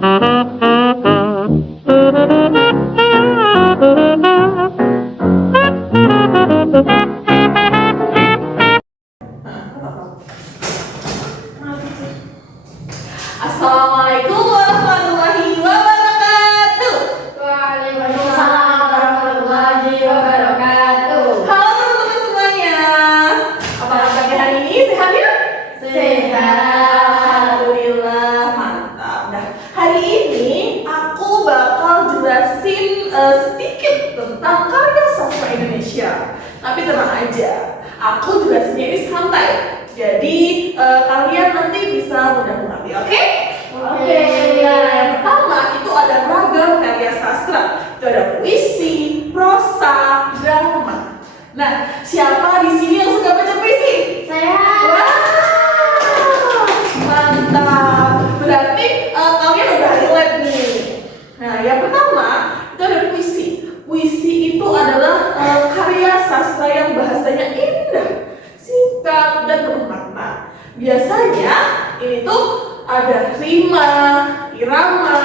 Assalamualaikum warahmatullahi wabarakatuh. Waalaikumsalam warahmatullahi wabarakatuh. Halo teman-teman semuanya. Apa kabarnya hari ini? Sehat ya? Sehat. Alhamdulillah, mantap. Nah, hari ini aku bakal jelasin sedikit tentang karya sastra Indonesia. Tapi tenang aja, aku jelasinnya ini santai. Jadi kalian nanti bisa mudah mengerti, oke? Oke. Nah, yang pertama itu ada ragam karya sastra. Itu ada puisi, prosa, drama. Nah, siapa di sini yang suka baca puisi? Saya. Wah, mantap. Berarti kalian udah relate nih. Nah, yang pertama itu ada puisi. Puisi itu adalah karya sastra yang bahasanya indah, singkat, dan penuh makna. Biasanya ini tuh ada rima, irama,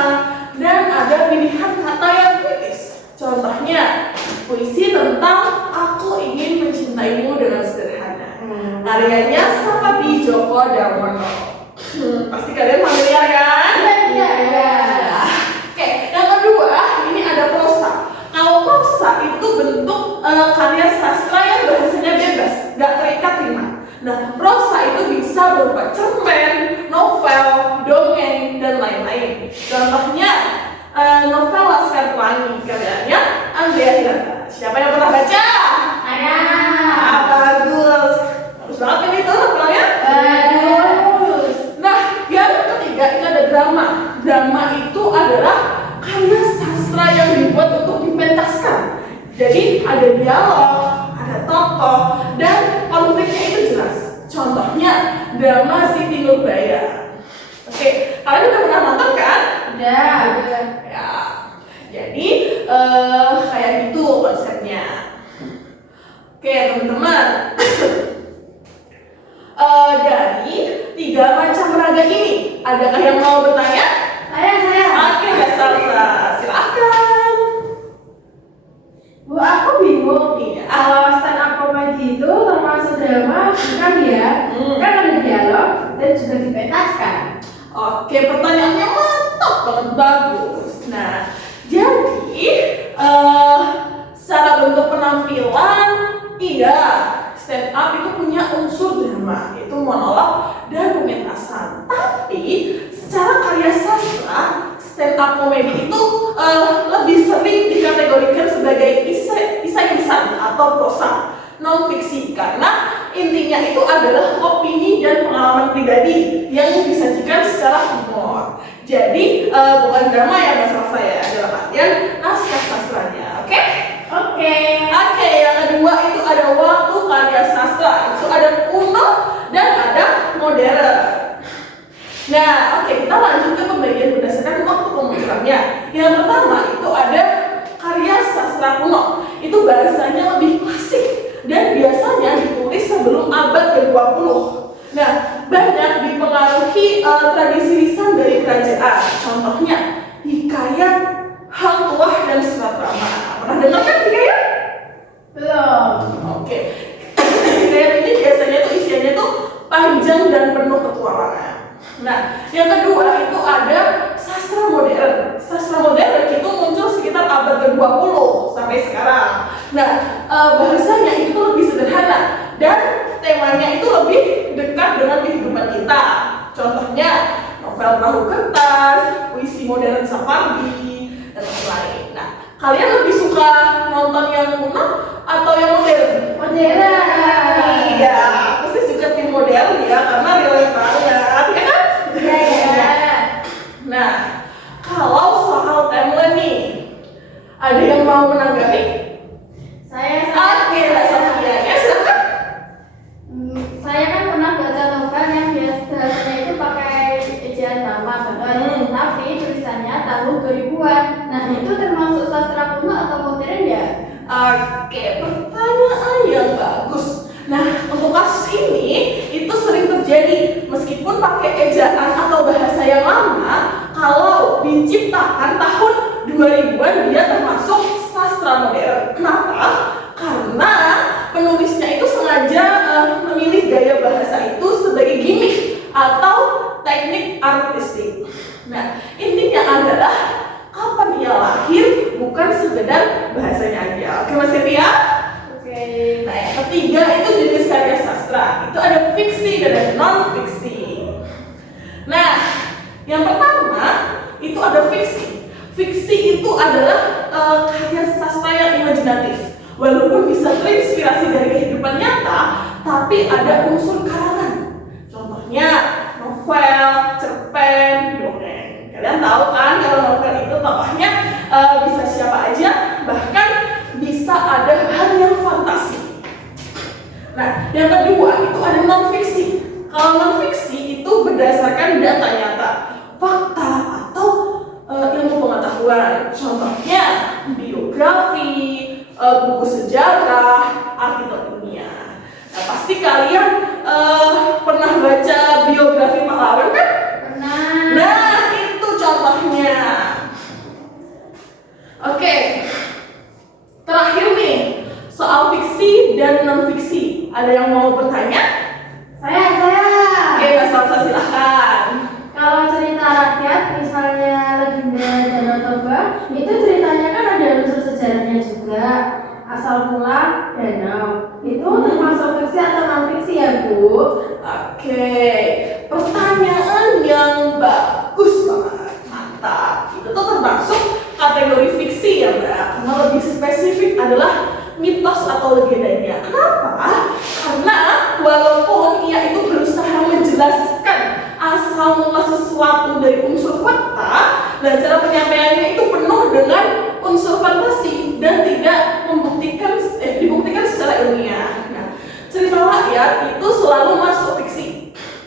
dan ada pilihan kata yang kritis. Contohnya, puisi tentang Aku Ingin Mencintaimu Dengan Sederhana. Karyanya Sapapi Djoko Damono. Pasti kalian familiar kan? Iya. Nah, oke, yang kedua ini ada prosa. Kalau prosa itu bentuk karya sastra yang bahasanya bebas, nggak terikat rima. Nah, prosa itu bisa berupa cerpen, novel, dongeng, dan lain-lain. Contohnya novel Laskar Pelangi karyanya Andrea Hirata. Siapa yang pernah baca? Saya. Bagus. Bagus banget kan itu novelnya? Bagus. Nah, yang ketiga ini ada drama. Drama itu adalah karya sastra yang dibuat untuk dipentaskan. Jadi ada dialog, ada tokoh, dan konfliknya itu jelas. Contohnya drama Siti Nurbaya. Oke, kalian udah pernah nonton kan? Udah. Ya. Jadi kayak gitu konsepnya. Oke teman-teman. Dari 3 macam raga ini, adakah yang mau bertanya? Saya. Oke, Salsa, silakan. Bu, aku bingung. Iya. Kalau stand up comedy itu termasuk drama bukan ya? Kan ada dialog dan juga dipentaskan. Oke, pertanyaannya mantap banget, bagus. Nah, jadi secara bentuk penampilan, iya, stand up itu punya unsur drama, itu monolog dan pementasan. Tapi secara karya sastra, stand up comedy itu lebih sering dikategorikan sebagai kisah atau prosa non fiksi karena intinya itu adalah opini dan pengalaman pribadi yang disajikan secara humor. Jadi bukan drama ya bahasa saya, dalam artian naskah sastranya. Oke? Oke, yang kedua itu ada waktu karya sastra. Itu ada kuno dan ada modern. Nah, oke, kita lanjut ke pembagian berdasarkan waktu kemunculannya. Yang pertama itu ada karya sastra kuno. Itu bahasanya lebih klasik dan biasanya ditulis sebelum abad ke-20. Nah, banyak dipengaruhi tradisi lisan dari kerajaan. Contohnya, hikayat, hang tuah, dan serat rama. Pernah dengar kan hikayat? Belum. Oke. Hikayat ini biasanya tuh isiannya tuh panjang dan penuh petualangan. Nah, yang kedua itu ada sastra modern. Sastra modern itu muncul sekitar abad ke-20 sampai sekarang. Nah, bahasanya itu lebih sederhana dan temanya itu lebih dekat dengan kehidupan kita. Contohnya novel perahu kertas, puisi modern Sapardi, dan lain-lain. Nah, kalian lebih suka nonton yang kuno atau yang modern? Modern. Iya, pasti juga tim modern ya karena relate banget, ya kan? Iya. Nah, kalau soal timeline nih, ada yang mau menanggapi? Saya. Oke, Sofia, ya silakan. Saya kan pernah baca novel yang biasanya itu pakai ejaan lama, tapi tulisannya tahun 2000-an. Nah, itu termasuk sastra kuno atau modern ya? Oke, pertanyaan yang bagus. Nah, untuk kasus ini itu sering terjadi meskipun pakai ejaan atau bahasa yang lama. Kalau diciptakan tahun 2000-an, dia termasuk sastra modern. Kenapa? Karena penulisnya itu sengaja memilih gaya bahasa itu sebagai gimmick atau teknik artistik. Nah, intinya adalah kapan dia lahir, bukan sekedar bahasanya aja. Oke, Mas Setia? Oke. Nah, yang ketiga itu jenis karya sastra. Itu ada fiksi dan ada non-fiksi. Nah, yang pertama itu ada fiksi. Fiksi itu adalah karya sastra yang imajinatif. Walaupun bisa terinspirasi dari kehidupan nyata, tapi ada unsur karangan. Contohnya novel, cerpen, dongeng. Kalian tahu kan kalau novel itu tokohnya bisa siapa aja, bahkan bisa ada hal yang fantasi. Nah, yang kedua itu ada non-fiksi. Kalau non-fiksi itu berdasarkan data nyata, fakta atau ilmu pengetahuan. Contohnya biografi, buku sejarah, artikel ilmiah. Nah, pasti kalian pernah baca biografi pahlawan kan? Pernah. Nah, itu contohnya. Oke. Terakhir nih, soal fiksi dan non-fiksi. Ada yang mau bertanya? Saya. Oke, Mas Salsa silahkan. Kalau cerita rakyat, misalnya Legenda Danau Toba, itu ceritanya kan ada unsur sejarahnya juga. Asal mula danau. Itu termasuk fiksi atau non-fiksi ya, Bu? Oke, pertanyaan yang bagus banget, mantap. Itu tuh termasuk kategori fiksi ya, Mbak. Karena lebih spesifik adalah mitos atau legendanya. Kenapa? Karena walaupun ia itu berusaha menjelaskan asal mula sesuatu dari unsur fakta, dan cara penyampaiannya itu penuh dengan unsur fantasi dan tidak dibuktikan secara ilmiah. Nah, cerita rakyat itu selalu masuk fiksi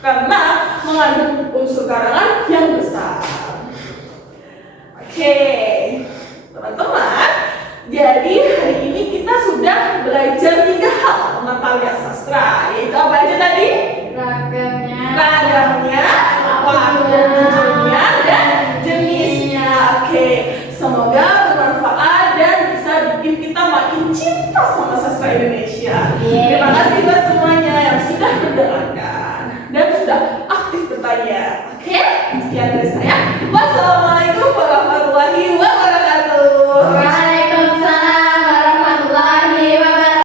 karena mengandung unsur karangan yang besar. Oke,